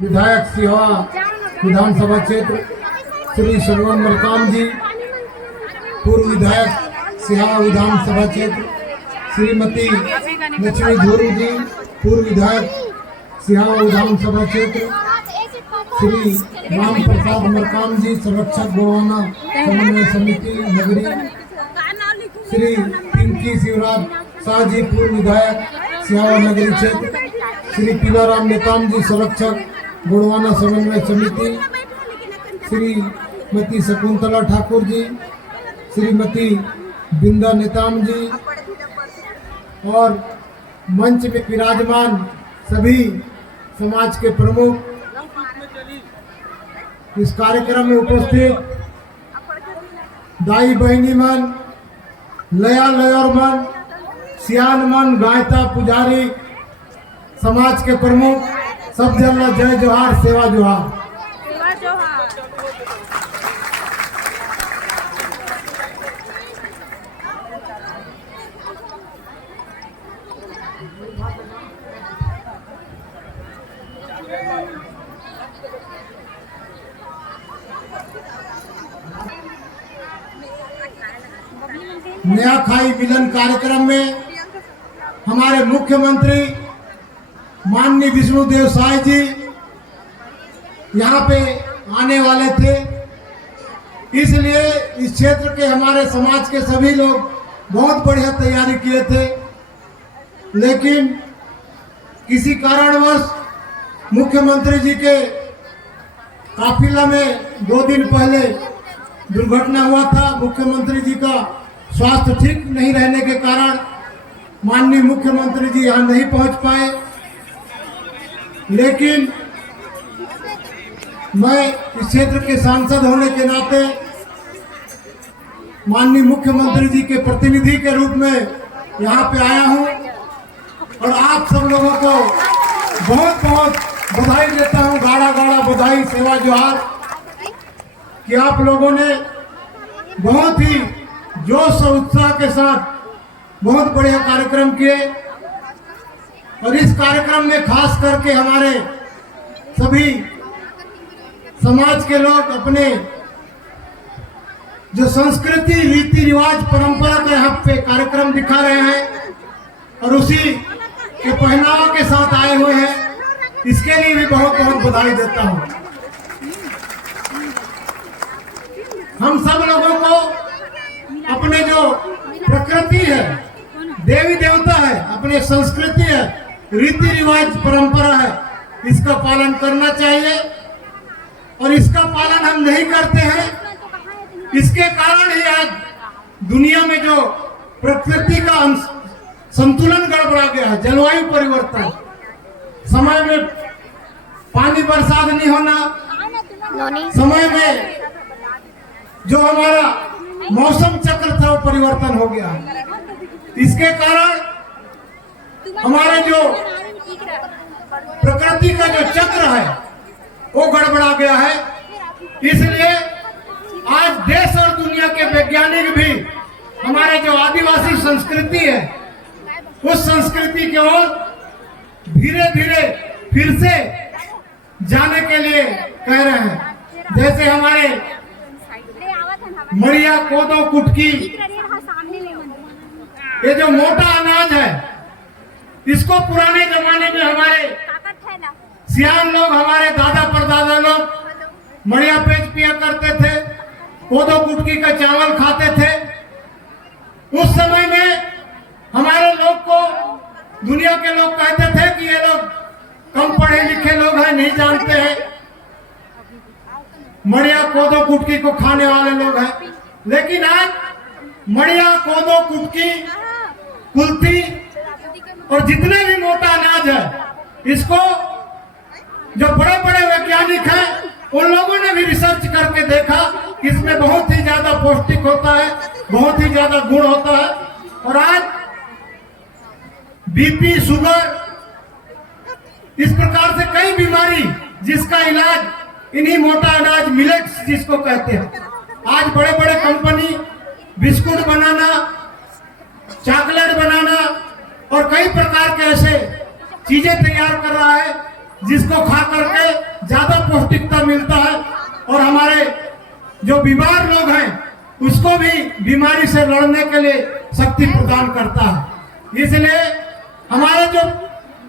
विधायक सिहावा विधानसभा क्षेत्र श्री श्रवण मलकाम जी, पूर्व विधायक सिहावा विधानसभा क्षेत्र श्रीमती लक्ष्मी धोरू जी, पूर्व विधायक सिहावा विधानसभा क्षेत्र श्री राम प्रसाद मलकाम जी, संरक्षक गोवाना समन्वय समिति नगरी, श्री पिंकी शिवराज शाह जी, पूर्व विधायक सिहावा नगरी क्षेत्र, श्री पीलाराम नेताम जी, संरक्षक गोड़वाना समन्वय समिति, श्रीमती शकुंतला ठाकुर जी, श्रीमती बिंदा नेताम जी और मंच में विराजमान सभी समाज के प्रमुख, इस कार्यक्रम में उपस्थित दाई बहनी मन, लया लयोर मन, सियान मन, गायता पुजारी, समाज के प्रमुख, सब जल्ला जय जोहार, सेवा जोहार। नया खाई मिलन कार्यक्रम में हमारे मुख्यमंत्री माननीय विष्णुदेव साय जी यहाँ पे आने वाले थे, इसलिए इस क्षेत्र के हमारे समाज के सभी लोग बहुत बढ़िया तैयारी किए थे, लेकिन किसी कारणवश मुख्यमंत्री जी के काफिला में 2 दिन पहले दुर्घटना हुआ था। मुख्यमंत्री जी का स्वास्थ्य ठीक नहीं रहने के कारण माननीय मुख्यमंत्री जी यहाँ नहीं पहुँच पाए, लेकिन मैं इस क्षेत्र के सांसद होने के नाते माननीय मुख्यमंत्री जी के प्रतिनिधि के रूप में यहाँ पे आया हूँ और आप सब लोगों को बहुत बहुत बधाई देता हूँ, गाड़ा गाड़ा बधाई, सेवा जोहार, कि आप लोगों ने बहुत ही जोश और उत्साह के साथ बहुत बढ़िया कार्यक्रम किए और इस कार्यक्रम में खास करके हमारे सभी समाज के लोग अपने जो संस्कृति, रीति रिवाज, परंपरा का यहाँ पे कार्यक्रम दिखा रहे हैं और उसी के पहनावा के साथ आए हुए हैं, इसके लिए भी बहुत बहुत बधाई देता हूँ। हम सब लोगों को अपने जो प्रकृति है, देवी देवता है, अपने संस्कृति है, रीति रिवाज, परंपरा है, इसका पालन करना चाहिए और इसका पालन हम नहीं करते हैं। इसके कारण ही आज दुनिया में जो प्रकृति का संतुलन गड़बड़ा गया है, जलवायु परिवर्तन, समय में पानी बरसात नहीं होना, समय में जो हमारा मौसम चक्र था वो परिवर्तन हो गया है। इसके कारण हमारे जो प्रकृति का जो चक्र है वो गड़बड़ा गया है। इसलिए आज देश और दुनिया के वैज्ञानिक भी हमारे जो आदिवासी संस्कृति है उस संस्कृति की ओर धीरे धीरे फिर से जाने के लिए कह रहे हैं। जैसे हमारे मड़िया, कोदो, कुटकी, ये जो मोटा अनाज है, इसको पुराने जमाने में हमारे सियान लोग, हमारे दादा परदादा लोग मड़िया पेच पिया करते थे, कोदो कुटकी का चावल खाते थे। उस समय में हमारे लोग को दुनिया के लोग कहते थे कि ये लोग कम पढ़े लिखे लोग हैं, नहीं जानते हैं, मड़िया कोदो कुटकी को खाने वाले लोग हैं। लेकिन आज मड़िया, कोदो, कुटकी, कुल्थी और जितने भी मोटा अनाज है, इसको जो बड़े बड़े वैज्ञानिक हैं उन लोगों ने भी रिसर्च करके देखा कि इसमें बहुत ही ज्यादा पौष्टिक होता है, बहुत ही ज्यादा गुण होता है। और आज बीपी, शुगर, इस प्रकार से कई बीमारी जिसका इलाज इन्हीं मोटा अनाज, मिलेट्स जिसको कहते हैं, आज बड़े बड़े कंपनी बिस्कुट बनाना, चॉकलेट बनाना और कई प्रकार के ऐसे चीजें तैयार कर रहा है जिसको खा करके चिकित्सा मिलता है और हमारे जो बीमार लोग हैं उसको भी बीमारी से लड़ने के लिए शक्ति प्रदान करता है। इसलिए हमारे जो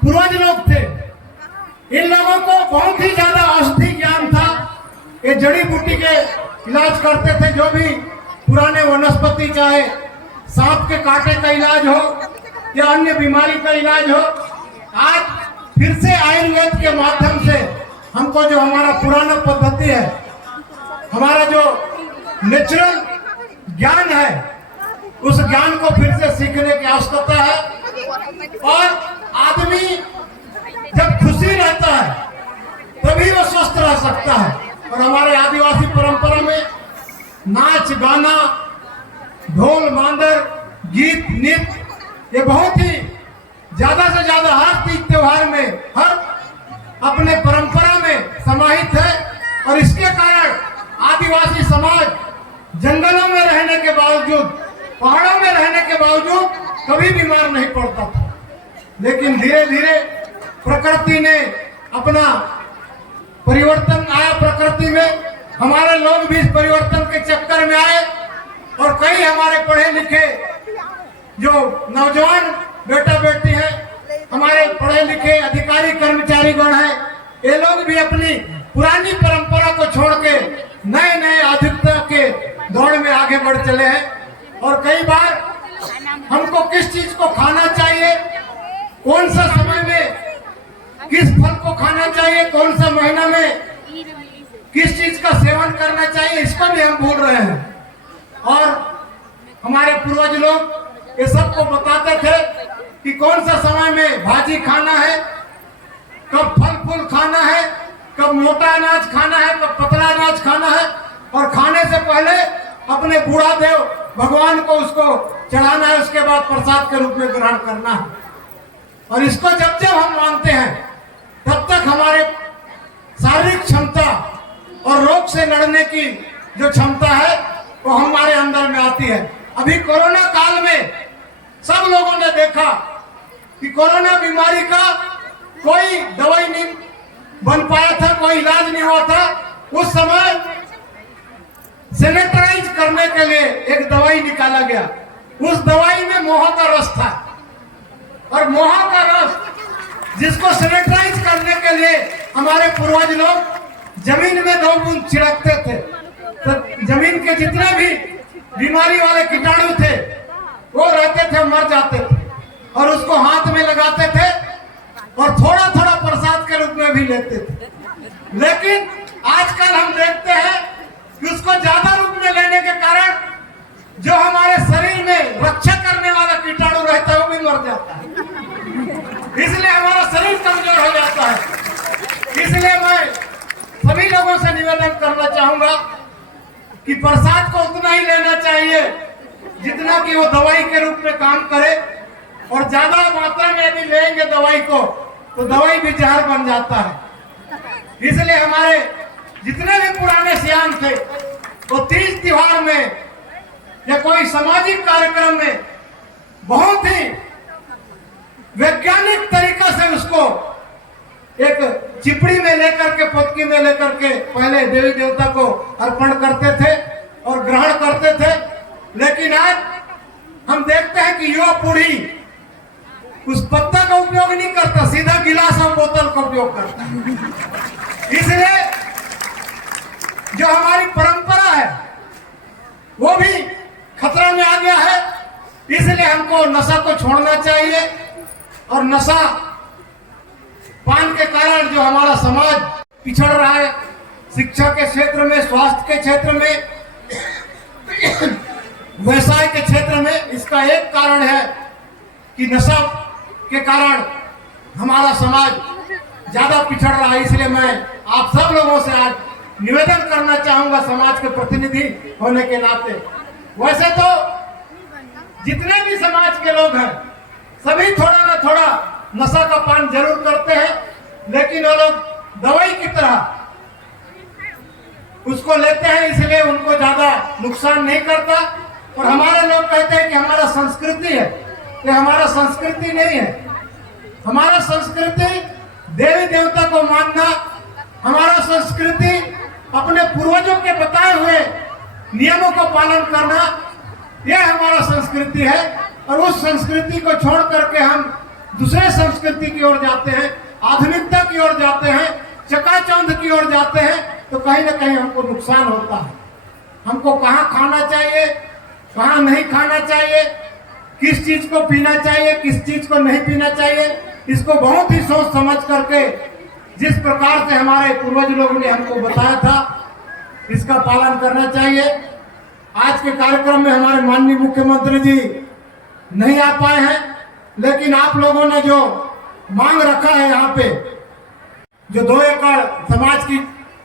पूर्वज लोग थे, इन लोगों को बहुत ही ज्यादा औषधि ज्ञान था। ये जड़ी बूटी के इलाज करते थे, जो भी पुराने वनस्पति, चाहे सांप के कांटे का इलाज हो या अन्य बीमारी का इलाज हो। आज फिर से आयुर्वेद के माध्यम से हमको जो हमारा पुराना पद्धति है, हमारा जो नेचुरल ज्ञान है, उस ज्ञान को फिर से सीखने की आवश्यकता है। और आदमी जब खुशी रहता है तभी वो स्वस्थ रह सकता है। और हमारे आदिवासी परंपरा में नाच गाना, ढोल मांदर, गीत नृत्य, ये बहुत ही ज्यादा से ज्यादा हर तीज त्योहार में, हर अपने परंपरा में समाहित है। और इसके कारण आदिवासी समाज जंगलों में रहने के बावजूद, पहाड़ों में रहने के बावजूद कभी बीमार नहीं पड़ता था। लेकिन धीरे धीरे प्रकृति ने अपना परिवर्तन आया, प्रकृति में हमारे लोग भी इस परिवर्तन के चक्कर में आए। और कई हमारे पढ़े लिखे जो नौजवान बेटा बेटी हैं, हमारे पढ़े लिखे अधिकारी कर्मचारी गण हैं, ये लोग भी अपनी पुरानी परंपरा को छोड़ के नए नए आधुनिकता के दौड़ में आगे बढ़ चले हैं। और कई बार हमको किस चीज को खाना चाहिए, कौन सा समय में किस फल को खाना चाहिए, कौन सा महीना में किस चीज का सेवन करना चाहिए, इसको भी हम भूल रहे हैं। और हमारे पूर्वज लोग ये सबको बताते थे कि कौन सा समय में भाजी खाना है, कब फल फूल खाना है, कब मोटा अनाज खाना है, कब पतला अनाज खाना है। और खाने से पहले अपने बूढ़ा देव भगवान को उसको चढ़ाना है, उसके बाद प्रसाद के रूप में ग्रहण करना है। और इसको जब जब हम मानते हैं तब तक हमारे शारीरिक क्षमता और रोग से लड़ने की जो क्षमता है वो हमारे अंदर में आती है। अभी कोरोना काल में सब लोगों ने देखा कि कोरोना बीमारी का कोई दवाई नहीं बन पाया था, कोई इलाज नहीं हुआ था। उस समय सैनिटाइज करने के लिए एक दवाई निकाला गया। उस दवाई में मोहा का रस था, और मोहा का रस जिसको सैनिटाइज करने के लिए हमारे पूर्वज लोग जमीन में 2 बूंद छिड़कते थे, तो जमीन के जितने भी बीमारी वाले कीटाणु थे वो रहते थे, मर जाते थे। और उसको हाथ में लगाते थे और थोड़ा थोड़ा प्रसाद के रूप में भी लेते थे। लेकिन आजकल हम देखते हैं कि उसको ज्यादा रूप में लेने के कारण जो हमारे शरीर में रक्षा करने वाला कीटाणु रहता है वो भी मर जाता है, इसलिए हमारा शरीर कमजोर हो जाता है। इसलिए मैं सभी लोगों से निवेदन करना चाहूंगा कि प्रसाद को उतना ही लेना चाहिए जितना कि वो दवाई के रूप में काम करे। और ज्यादा मात्रा में यदि लेंगे दवाई को तो दवाई भी जहर बन जाता है। इसलिए हमारे जितने भी पुराने सियान थे वो तीज त्योहार में या कोई सामाजिक कार्यक्रम में बहुत ही वैज्ञानिक तरीका से उसको एक चिपड़ी में लेकर के, पोतकी में लेकर के पहले देवी देवता को अर्पण करते थे और ग्रहण करते थे। लेकिन आज हम देखते हैं कि युवा पीढ़ी उस पत्ता का उपयोग नहीं करता, सीधा गिलास और बोतल का उपयोग करता है। इसलिए जो हमारी परंपरा है वो भी खतरा में आ गया है। इसलिए हमको नशा को छोड़ना चाहिए। और नशा पान के कारण जो हमारा समाज पिछड़ रहा है, शिक्षा के क्षेत्र में, स्वास्थ्य के क्षेत्र में, व्यवसाय के क्षेत्र में, इसका एक कारण है कि नशा के कारण हमारा समाज ज्यादा पिछड़ रहा है। इसलिए मैं आप सब लोगों से आज निवेदन करना चाहूंगा समाज के प्रतिनिधि होने के नाते। वैसे तो जितने भी समाज के लोग हैं सभी थोड़ा ना थोड़ा नशा का पान जरूर करते हैं, लेकिन वो लोग दवाई की तरह उसको लेते हैं, इसलिए उनको ज्यादा नुकसान नहीं करता। और हमारे लोग कहते हैं कि हमारा संस्कृति है, ये हमारा संस्कृति नहीं है। हमारा संस्कृति देवी देवता को मानना, हमारा संस्कृति अपने पूर्वजों के बताए हुए नियमों को पालन करना, यह हमारा संस्कृति है। और उस संस्कृति को छोड़ करके हम दूसरे संस्कृति की ओर जाते हैं, आधुनिकता की ओर जाते हैं, चकाचौंध की ओर जाते हैं, तो कहीं ना कहीं हमको नुकसान होता है। हमको कहाँ खाना चाहिए, कहाँ नहीं खाना चाहिए, किस चीज को पीना चाहिए, किस चीज को नहीं पीना चाहिए, इसको बहुत ही सोच समझ करके जिस प्रकार से हमारे पूर्वज लोगों ने हमको बताया था, इसका पालन करना चाहिए। आज के कार्यक्रम में हमारे माननीय मुख्यमंत्री जी नहीं आ पाए हैं, लेकिन आप लोगों ने जो मांग रखा है, यहाँ पे जो 2 एकड़ समाज की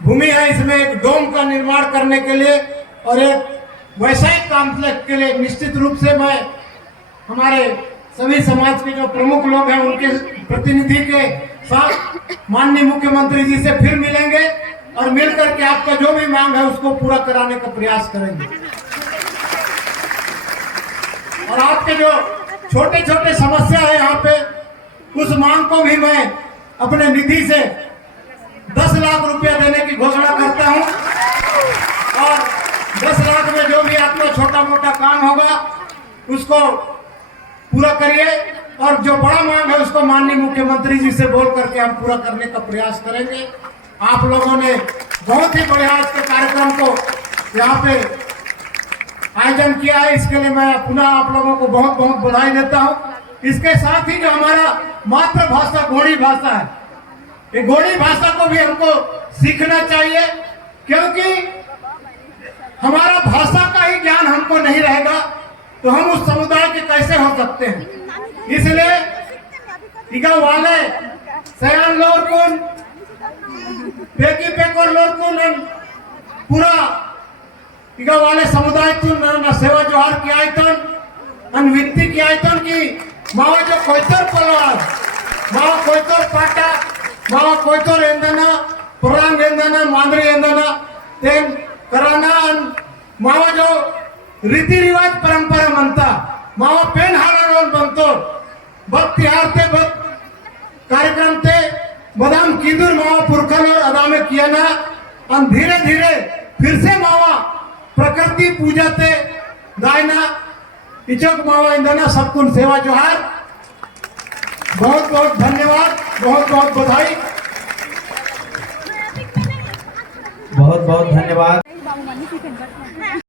भूमि है, इसमें एक डोम का निर्माण करने के लिए और एक वैश्विक कॉम्प्लेक्स के लिए निश्चित रूप से मैं हमारे सभी समाज के जो प्रमुख लोग हैं उनके प्रतिनिधि के साथ माननीय मुख्यमंत्री जी से फिर मिलेंगे और मिलकर के आपका जो भी मांग है उसको पूरा कराने का प्रयास करेंगे। और आपके जो छोटे छोटे समस्या है यहाँ पे, उस मांग को भी मैं अपने निधि से 10 लाख रुपया देने की घोषणा करता हूँ। और 10 लाख में जो भी आपका छोटा मोटा काम होगा उसको पूरा करिए, और जो बड़ा मांग है उसको माननीय मुख्यमंत्री जी से बोल करके हम पूरा करने का प्रयास करेंगे। आप लोगों ने बहुत ही बढ़िया आज के कार्यक्रम को यहाँ पे आयोजन किया है, इसके लिए मैं पुनः आप लोगों को बहुत बहुत बधाई देता हूँ। इसके साथ ही जो हमारा मातृभाषा गोंडी भाषा है, ये गोंडी भाषा को भी हमको सीखना चाहिए, क्योंकि हमारा भाषा का ही ज्ञान हमको नहीं रहेगा तो हम उस समुदाय के कैसे हो सकते हैं। इसलिए इगा वाले सयान लोरकुन पेकी पेकोर लोरकुन पूरा इगा वाले समुदाय तुन ना सेवा जोहार की आयतन अन विनती की आयतन की मावा जो कोयतर पलवार मावा कोयतर पाटा मावा कोयतर एंदना पुरांग एंदना मांद्री एंदना तेन कराना अन मावा जो रीति रिवाज परंपरा मनता मावा पेन हारारोन बनतो बत तिहार ते बत कार्यक्रम ते बदाम कीदुर मावा पुरखन और अदा में किया ना अन धीरे धीरे फिर से मावा प्रकृति पूजा ते गायना इचक मावा इंदना सबकुन सेवा जोहार। बहुत बहुत धन्यवाद, बहुत बहुत बधाई, बहुत बहुत धन्यवाद।